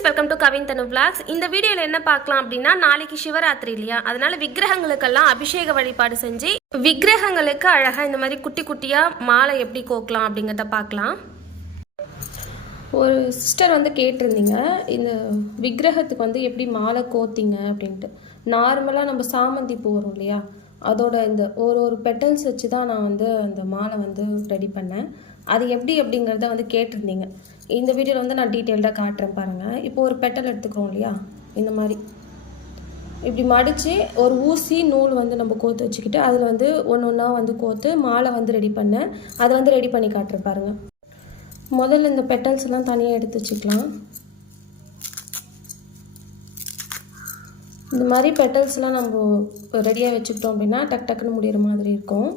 Friends welcome to Kavin Thanu vlogs இந்த வீடியோவில் என்ன பார்க்கலாம் அப்படின்னா நாளைக்கு சிவராத்திரி இல்லையா? அதனால விக்கிரகங்களுக்கெல்லாம் அபிஷேக வழிபாடு செஞ்சு விக்கிரகங்களுக்கு அழகாக இந்த மாதிரி குட்டி குட்டியாக மாலை எப்படி கோக்கலாம் அப்படிங்கிறத பார்க்கலாம். ஒரு சிஸ்டர் வந்து கேட்டிருந்தீங்க இந்த விக்கிரகத்துக்கு வந்து எப்படி மாலை கோத்திங்க அப்படின்ட்டு. நார்மலாக நம்ம சாமந்தி பூ வரும் இல்லையா? அதோட இந்த ஒரு ஒரு பெட்டல்ஸ் வச்சு தான் நான் வந்து அந்த மாலை வந்து ரெடி பண்ணேன். அது எப்படி அப்படிங்கிறத வந்து கேட்டிருந்தீங்க. இந்த வீடியோவில் வந்து நான் டீட்டெயில்டாக காட்டுறேன் பாருங்கள் இப்போ ஒரு பெட்டல் எடுத்துக்கிறோம் இல்லையா? இந்த மாதிரி. இப்படி மடித்து ஒரு ஊசி நூல் வந்து நம்ம கோத்து வச்சுக்கிட்டு அதில் வந்து ஒன்று ஒன்றா வந்து கோத்து மாலை வந்து ரெடி பண்ணேன் அதை வந்து ரெடி பண்ணி காட்டுறேன் பாருங்கள் முதல்ல இந்த பெட்டல்ஸ் எல்லாம் தனியாக எடுத்து வச்சுக்கலாம். இந்த மாதிரி பெட்டல்ஸ்லாம் நம்ம ரெடியாக வச்சுக்கிட்டோம் அப்படின்னா டக் டக்குன்னு முடிகிற மாதிரி இருக்கும்.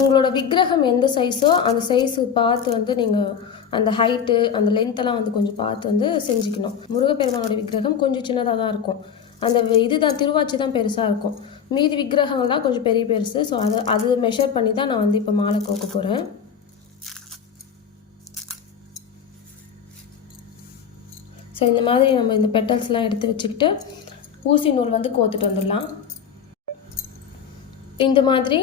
உங்களோட விக்கிரகம் எந்த சைஸோ அந்த சைஸு பார்த்து வந்து நீங்கள் அந்த ஹைட்டு அந்த லென்த்தெல்லாம் வந்து கொஞ்சம் பார்த்து வந்து செஞ்சுக்கணும். முருகப்பெருமானோட விக்கிரகம் கொஞ்சம் சின்னதாக தான் இருக்கும். அந்த இது தான் திருவாச்சி தான் பெருசாக இருக்கும். மீதி விக்கிரகங்கள்லாம் கொஞ்சம் பெரிய பெருசு. ஸோ அதை அது மெஷர் பண்ணி தான் நான் வந்து இப்போ மாலை கோக்க போகிறேன் ஸோ இந்த மாதிரி நம்ம இந்த பெட்டல்ஸ்லாம் எடுத்து வச்சுக்கிட்டு ஊசி நூல் வந்து கோத்துட்டு வந்துடலாம். இந்த மாதிரி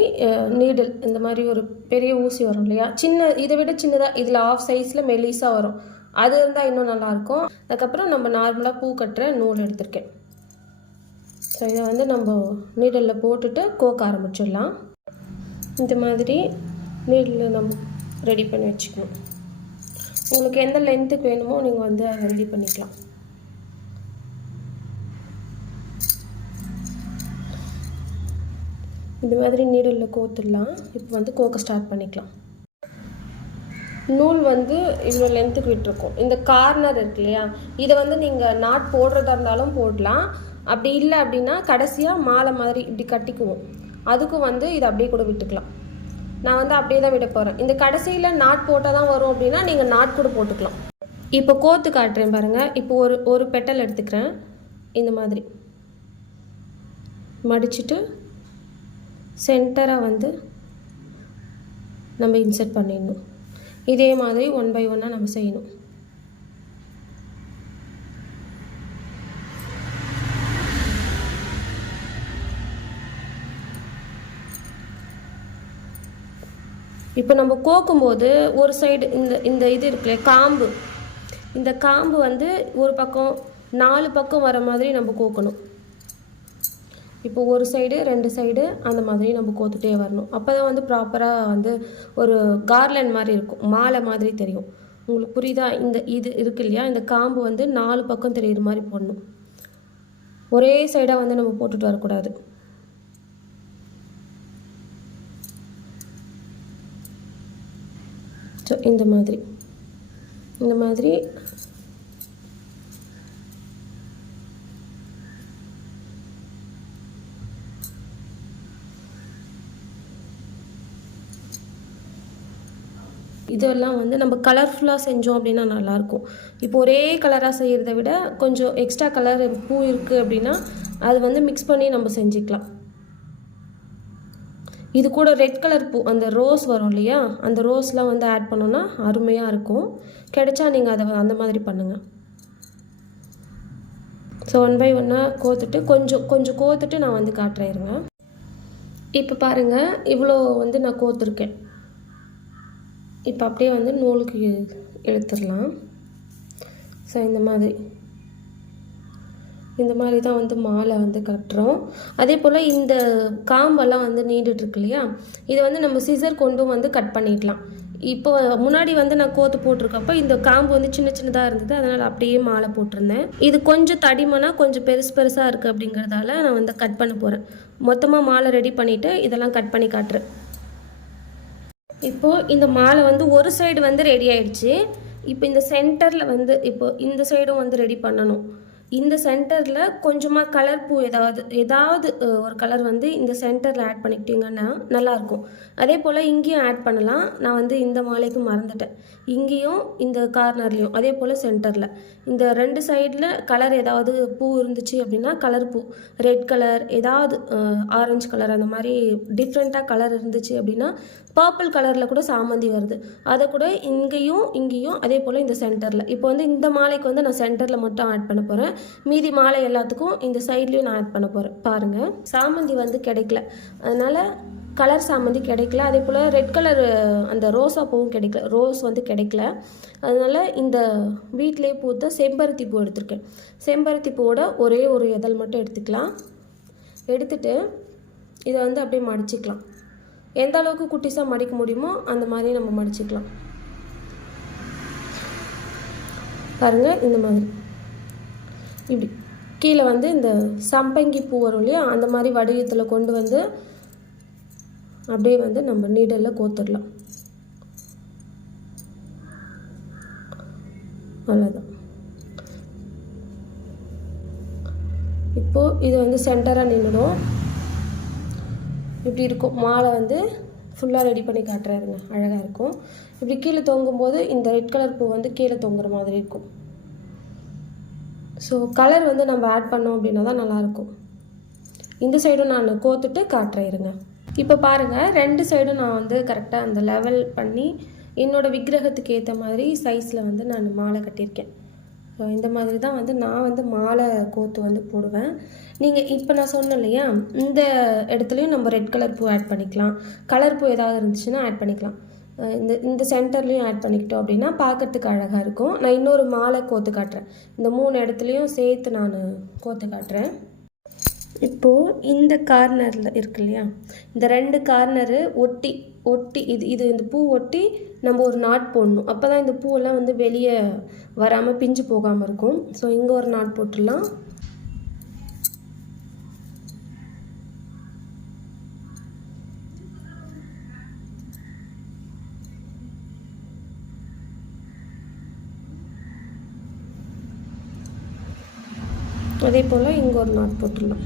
நீடில் இந்த மாதிரி ஒரு பெரிய ஊசி வரும் இல்லையா? சின்ன இதை விட சின்னதாக இதில் ஆஃப் சைஸில் மெலிசாக வரும். அது இருந்தால் இன்னும் நல்லாயிருக்கும் அதுக்கப்புறம் நம்ம நார்மலாக பூ கட்டுற நூல் எடுத்திருக்கேன். ஸோ இதை வந்து நம்ம நீடலில் போட்டுட்டு கோக்க ஆரம்பிச்சிடலாம். இந்த மாதிரி நீடில் நம்ம ரெடி பண்ணி வச்சுக்கணும். உங்களுக்கு எந்த லென்த்துக்கு வேணுமோ நீங்கள் வந்து அதை ரெடி பண்ணிக்கலாம். இந்த மாதிரி நீடலில் கோத்துடலாம். இப்போ வந்து கோக்க ஸ்டார்ட் பண்ணிக்கலாம். நூல் வந்து இவ்வளோ லென்த்துக்கு விட்டுருக்கோம். இந்த கார்னர் இருக்கு இல்லையா? இதை வந்து நீங்கள் நாட் போடுறதா இருந்தாலும் போடலாம். அப்படி இல்லை அப்படின்னா கடைசியாக மாலை மாதிரி இப்படி கட்டிக்குவோம். அதுக்கும் வந்து இதை அப்படியே கூட விட்டுக்கலாம். நான் வந்து அப்படியே தான் விட போகிறேன் இந்த கடைசியில் நாட் போட்டால் தான் வரும் அப்படின்னா நீங்கள் நாட் கூட போட்டுக்கலாம். இப்போ கோத்து காட்டுறேன் பாருங்கள் இப்போ ஒரு ஒரு பெட்டல் எடுத்துக்கிறேன். இந்த மாதிரி. மடிச்சுட்டு சென்டராக வந்து நம்ம இன்சர்ட் பண்ணிடணும். இதே மாதிரி ஒன் பை ஒன்னாக நம்ம செய்யணும். இப்போ நம்ம கோக்கும்போது ஒரு சைடு இந்த இந்த இது இருக்குல்ல காம்பு. இந்த காம்பு வந்து ஒரு பக்கம் நாலு பக்கம் வர மாதிரி நம்ம கோக்கணும். இப்போ ஒரு சைடு ரெண்டு சைடு அந்த மாதிரி நம்ம கோத்துட்டே வரணும். அப்போ தான் வந்து ப்ராப்பராக வந்து ஒரு கார்லன் மாதிரி இருக்கும். மாலை மாதிரி தெரியும். உங்களுக்கு புரியுதா? இந்த இது இருக்கு இல்லையா? இந்த காம்பு வந்து நாலு பக்கம் தெரியுற மாதிரி போடணும். ஒரே சைடாக வந்து நம்ம போட்டுட்டு வரக்கூடாது. ஸோ இந்த மாதிரி. இந்த மாதிரி இதெல்லாம் வந்து நம்ம கலர்ஃபுல்லாக செஞ்சோம் அப்படின்னா நல்லாயிருக்கும். இப்போ ஒரே கலராக செய்கிறத விட கொஞ்சம் எக்ஸ்ட்ரா கலர் பூ இருக்குது அப்படின்னா அது வந்து மிக்ஸ் பண்ணி நம்ம செஞ்சுக்கலாம். இது கூட ரெட் கலர் பூ அந்த ரோஸ் வரும் இல்லையா? அந்த ரோஸ்லாம் வந்து ஆட் பண்ணோன்னா அருமையாக இருக்கும். கிடைச்சா நீங்கள் அதை அந்த மாதிரி பண்ணுங்கள் ஸோ ஒன் பை ஒன்னாக கோத்துட்டு கொஞ்சம் கொஞ்சம் கோத்துட்டு நான் வந்து காட்டுறேன் இருங்க. இப்போ பாருங்கள் இவ்வளோ வந்து நான் கோத்துருக்கேன். இப்போ அப்படியே வந்து நூலுக்கு இழுத்துடலாம். ஸோ இந்த மாதிரி. இந்த மாதிரி தான் வந்து மாலை வந்து கட்டுறோம். அதே போல் இந்த காம்பெல்லாம் வந்து நீண்டுட்டுருக்கு இல்லையா? இதை வந்து நம்ம சிசர் கொண்டும் வந்து கட் பண்ணிக்கலாம். இப்போ முன்னாடி வந்து நான் கோத்து போட்டிருக்கப்போ இந்த காம்பு வந்து சின்ன சின்னதாக இருந்தது. அதனால் அப்படியே மாலை போட்டிருந்தேன். இது கொஞ்சம் தடிமனாக கொஞ்சம் பெருசு பெருசாக இருக்குது அப்படிங்கிறதால நான் வந்து கட் பண்ண போகிறேன் மொத்தமாக மாலை ரெடி பண்ணிவிட்டு இதெல்லாம் கட் பண்ணி காட்டுறேன். இப்போது இந்த மாலை வந்து ஒரு சைடு வந்து ரெடி ஆயிடுச்சு. இப்போ இந்த சென்டரில் வந்து இப்போ இந்த சைடும் வந்து ரெடி பண்ணணும். இந்த சென்டரில் கொஞ்சமாக கலர் பூ ஏதாவது ஏதாவது ஒரு கலர் வந்து இந்த சென்டரில் ஆட் பண்ணிக்கிட்டீங்கன்னா நல்லாயிருக்கும். அதே போல் இங்கேயும் ஆட் பண்ணலாம். நான் வந்து இந்த மாலைக்கு மறந்துட்டேன். இங்கேயும் இந்த கார்னர்லேயும் அதே போல் சென்டரில் இந்த ரெண்டு சைடில் கலர் ஏதாவது பூ இருந்துச்சு அப்படின்னா கலர் பூ. ரெட் கலர் ஏதாவது ஆரஞ்சு கலர் அந்த மாதிரி டிஃப்ரெண்ட்டாக கலர் இருந்துச்சு அப்படின்னா பர்பிள் கலரில் கூட சாமந்தி வருது. அதை கூட இங்கேயும் இங்கேயும் அதே போல் இந்த சென்டரில் இப்போ வந்து இந்த மாலைக்கு வந்து நான் சென்டரில் மட்டும் ஆட் பண்ண போகிறேன் மீதி மாலை எல்லாத்துக்கும் இந்த சைட்லேயும் நான் ஆட் பண்ண போகிறேன் பாருங்கள் சாமந்தி வந்து கிடைக்கல. அதனால் கலர் சாமந்தி கிடைக்கல. அதே போல் ரெட் கலர் அந்த ரோஸா பூவும் கிடைக்கல. ரோஸ் வந்து கிடைக்கல. அதனால் இந்த வீட்டிலே பூத்த செம்பருத்தி பூ எடுத்திருக்கேன். செம்பருத்தி பூவோட ஒரே ஒரு இதழ் மட்டும் எடுத்துக்கலாம். எடுத்துட்டு இதை வந்து அப்படியே மடிச்சுக்கலாம். எந்த அளவுக்கு குட்டிஸாக மடிக்க முடியுமோ அந்த மாதிரி நம்ம மடிச்சுக்கலாம். பாருங்கள் இந்த மாதிரி. இப்படி. கீழே வந்து இந்த சம்பங்கி பூ வரும் இல்லையா? அந்த மாதிரி வடிவத்தில் கொண்டு வந்து அப்படியே வந்து நம்ம நீடலில் கோத்துடலாம். அவ்வளோதான் இப்போது இது வந்து சென்டராக நின்றுடும் இப்படி இருக்கும். மாலை வந்து ஃபுல்லாக ரெடி பண்ணி காட்டுறாருங்க. அழகாக இருக்கும். இப்படி கீழே தொங்கும்போது இந்த ரெட் கலர் பூ வந்து கீழே தொங்குற மாதிரி இருக்கும். ஸோ கலர் வந்து நம்ம ஆட் பண்ணோம் அப்படின்னா தான் நல்லாயிருக்கும் இந்த சைடும் நான் கோத்துட்டு காட்டுறேன் இருங்க இப்போ பாருங்கள் ரெண்டு சைடும் நான் வந்து கரெக்டாக அந்த லெவல் பண்ணி என்னோடய விக்கிரகத்துக்கு ஏற்ற மாதிரி சைஸில் வந்து நான் மாலை கட்டியிருக்கேன். இந்த மாதிரி தான் வந்து நான் வந்து மாலை கோத்து வந்து போடுவேன். நீங்கள் இப்போ நான் சொன்னேன் இல்லையா? இந்த இடத்துலையும் நம்ம ரெட் கலர் பூ ஆட் பண்ணிக்கலாம். கலர் பூ ஏதாவது இருந்துச்சுன்னா ஆட் பண்ணிக்கலாம். இந்த இந்த சென்டர்லேயும் ஆட் பண்ணிக்கிட்டோம் அப்படின்னா பார்க்கறதுக்கு அழகாக இருக்கும். நான் இன்னொரு மாலை கோத்து காட்டுறேன். இந்த மூணு இடத்துலையும் சேர்த்து நான் கோத்து காட்டுறேன். இப்போது இந்த கார்னரில் இருக்கு இல்லையா? இந்த ரெண்டு கார்னரு ஒட்டி ஒட்டி இது இது இந்த பூ ஒட்டி நம்ம ஒரு நாட் போடணும். அப்போ தான் இந்த பூவெல்லாம் வந்து வெளியே வராமல் பிஞ்சு போகாமல் இருக்கும். ஸோ இங்கே ஒரு நாட் போட்டுடலாம். அதே போல் இங்கே ஒரு நாட் போட்டுடலாம்.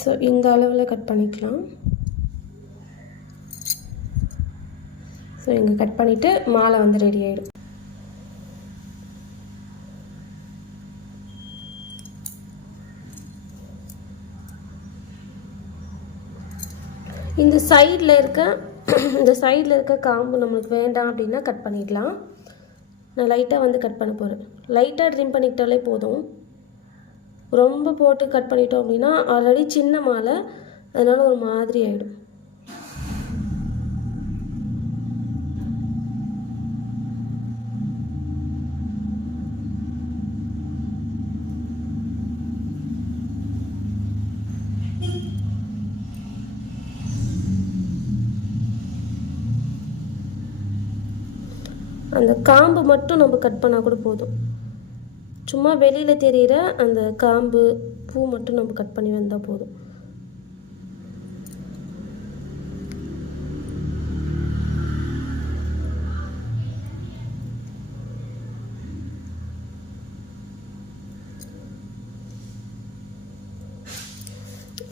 ஸோ இந்த அளவில் கட் பண்ணிக்கலாம். ஸோ இங்கே கட் பண்ணிவிட்டு மாலை வந்து ரெடி ஆகிடும் இந்த சைடில் இருக்க இந்த சைடில் இருக்க காம்பு நம்மளுக்கு வேண்டாம் அப்படின்னா கட் பண்ணிடலாம் நான் லைட்டாக வந்து கட் பண்ண போகிறேன் லைட்டாக ட்ரிம் பண்ணிக்கிட்டாலே போதும். ரொம்ப போட்டு கட் பண்ணிட்டோம் அப்படின்னா ஆல்ரெடி சின்ன மாலை. அதனால் ஒரு மாதிரி ஆகிடும் அந்த காம்பு மட்டும் நம்ம கட் பண்ணால் கூட போதும். சும்மா வெளியில் தெரிகிற அந்த காம்பு பூ மட்டும் நம்ம கட் பண்ணி வந்தால் போதும்.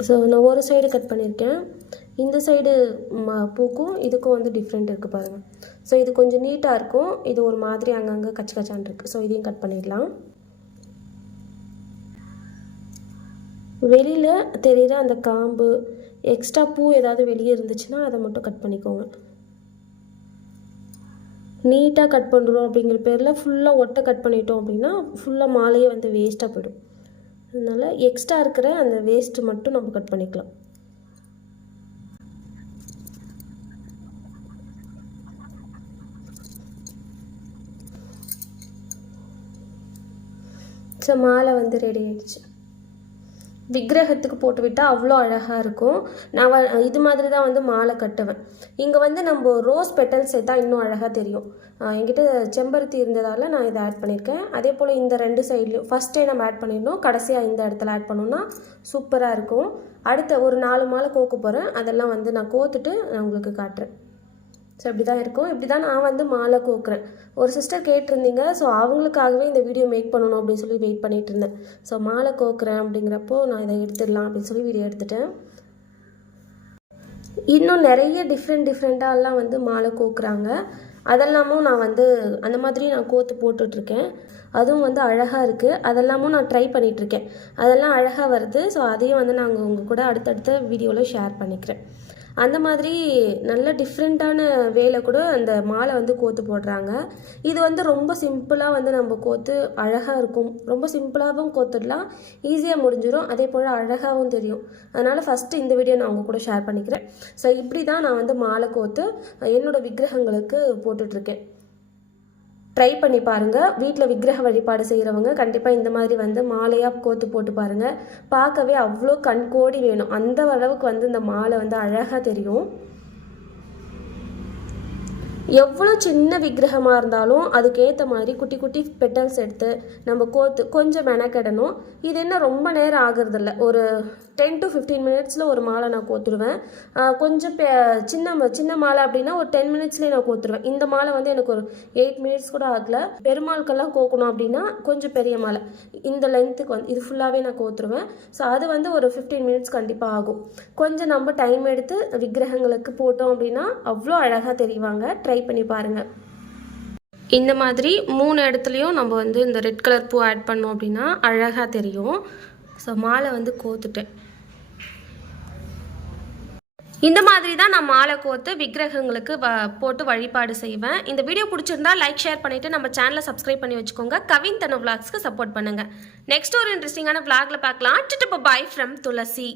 ஸோ நான் ஒரு சைடு கட் பண்ணியிருக்கேன் இந்த சைடு ம பூக்கும் இதுக்கும் வந்து டிஃப்ரெண்ட் இருக்குது பாருங்கள் ஸோ இது கொஞ்சம் நீட்டாக இருக்கும். இது ஒரு மாதிரி அங்கங்கே கச்சு கச்சான் இருக்குது ஸோ இதையும் கட் பண்ணிடலாம். வெளியில் தெரிகிற அந்த காம்பு எக்ஸ்ட்ரா பூ ஏதாவது வெளியே இருந்துச்சுன்னா அதை மட்டும் கட் பண்ணிக்கோங்க. நீட்டாக கட் பண்ணுறோம் அப்படிங்கிற பேரில் ஃபுல்லாக ஒட்டை கட் பண்ணிட்டோம் அப்படின்னா ஃபுல்லாக மாலையே வந்து வேஸ்ட்டாக போயிடும். அதனால் எக்ஸ்ட்ரா இருக்கிற அந்த வேஸ்ட்டு மட்டும் நம்ம கட் பண்ணிக்கலாம். ஸோ மாலை வந்து ரெடி ஆயிடுச்சு. விக்கிரகத்துக்கு போட்டு விட்டால் அவ்வளோ அழகாக இருக்கும். நான் வ- இது மாதிரி தான் வந்து மாலை கட்டுவேன். இங்கே வந்து நம்ம ரோஸ் பெட்டல்ஸ் சேர்த்தா இன்னும் அழகாக தெரியும். என்கிட்ட செம்பருத்தி இருந்ததால் நான் இதை ஆட் பண்ணியிருக்கேன் அதே போல் இந்த ரெண்டு சைட்லையும் ஃபஸ்ட்டே நம்ம ஆட் பண்ணிடணும். கடைசியாக இந்த இடத்துல ஆட் பண்ணோம்னா சூப்பராக இருக்கும். அடுத்த ஒரு நாலு மாலை கோக்க போகிறேன் அதெல்லாம் வந்து நான் கோத்துட்டு நான் உங்களுக்கு காட்டுறேன். ஸோ இப்படி தான் இருக்கும். இப்படி தான் நான் வந்து மாலை கோக்குறேன். ஒரு சிஸ்டர் கேட்டிருந்தீங்க ஸோ அவங்களுக்காகவே இந்த வீடியோ மேக் பண்ணணும் அப்படின்னு சொல்லி வெயிட் பண்ணிகிட்டு இருந்தேன். ஸோ மாலை கோக்குறேன் அப்படிங்கிறப்போ நான் இதை எடுத்துடலாம் அப்படின்னு சொல்லி வீடியோ எடுத்துட்டேன். இன்னும் நிறைய டிஃப்ரெண்ட் டிஃப்ரெண்ட்டாலாம் வந்து மாலை கோக்குறாங்க. அதெல்லாமும் நான் வந்து அந்த மாதிரி நான் கோத்து போட்டுட்ருக்கேன். அதுவும் வந்து அழகாக இருக்குது அதெல்லாமும் நான் ட்ரை பண்ணிகிட்ருக்கேன் அதெல்லாம் அழகாக வருது. ஸோ அதையும் வந்து நாங்கள் உங்கள் கூட அடுத்தடுத்த வீடியோவில் ஷேர் பண்ணிக்கிறேன். அந்த மாதிரி நல்ல டிஃப்ரெண்ட்டான வேலை கூட அந்த மாலை வந்து கோத்து போடுறாங்க. இது வந்து ரொம்ப சிம்பிளாக வந்து நம்ம கோத்து அழகாக இருக்கும். ரொம்ப சிம்பிளாகவும் கோத்துடலாம். ஈஸியாக முடிஞ்சிடும் அதே போல் அழகாகவும் தெரியும். அதனால் ஃபஸ்ட்டு இந்த வீடியோ நான் உங்கள் கூட ஷேர் பண்ணிக்கிறேன். ஸோ இப்படி தான் நான் வந்து மாலை கோத்து என்னோடய விக்கிரகங்களுக்கு போட்டுட்ருக்கேன் ட்ரை பண்ணி பாருங்கள் வீட்டில் விக்கிரக வழிபாடு செய்கிறவங்க கண்டிப்பாக இந்த மாதிரி வந்து மாலையாக கோத்து போட்டு பாருங்கள் பார்க்கவே அவ்வளோ கண்கோடி வேணும். அந்த அளவுக்கு வந்து இந்த மாலை வந்து அழகாக தெரியும். எவ்வளோ சின்ன விக்கிரகமாக இருந்தாலும் அதுக்கேற்ற மாதிரி குட்டி குட்டி பெட்டல்ஸ் எடுத்து நம்ம கோத்து கொஞ்சம் மெனக்கெடணும். இது என்ன ரொம்ப நேரம் ஆகுறதில்ல. ஒரு டென் டு ஃபிஃப்டீன் மினிட்ஸில் ஒரு மாலை நான் கோத்துருவேன். கொஞ்சம் பெ சின்ன சின்ன மாலை அப்படின்னா ஒரு டென் மினிட்ஸ்லேயே நான் கோத்துருவேன். இந்த மாலை வந்து எனக்கு ஒரு எயிட் மினிட்ஸ் கூட ஆகல. பெருமாளுக்கெல்லாம் கோக்கணும் அப்படின்னா கொஞ்சம் பெரிய மாலை. இந்த லென்த்துக்கு வந்து இது ஃபுல்லாகவே நான் கோத்துருவேன். ஸோ அது வந்து ஒரு ஃபிஃப்டீன் மினிட்ஸ் கண்டிப்பாக ஆகும். கொஞ்சம் நம்ம டைம் எடுத்து விக்கிரகங்களுக்கு போட்டோம் அப்படின்னா அவ்வளோ அழகாக தெரிவாங்க. ட்ரை பண்ணி பாருங்கள் இந்த மாதிரி மூணு இடத்துலையும் நம்ம வந்து இந்த ரெட் கலர் பூ ஆட் பண்ணோம் அப்படின்னா அழகாக தெரியும். ஸோ மாலை வந்து கோத்துட்டேன். இந்த மாதிரி தான் நான் மாலை கோத்து விக்கிரகங்களுக்கு வ போட்டு வழிபாடு செய்வேன். இந்த வீடியோ பிடிச்சிருந்தா லைக் ஷேர் பண்ணிவிட்டு நம்ம சேனலை சப்ஸ்கிரைப் பண்ணி வச்சுக்கோங்க. கவின் தன விளாக்ஸ்க்கு சப்போர்ட் பண்ணுங்கள் நெக்ஸ்ட் ஒரு இன்ட்ரெஸ்டிங்கான விளாகில் பார்க்கலாம். Bye from Thulasi.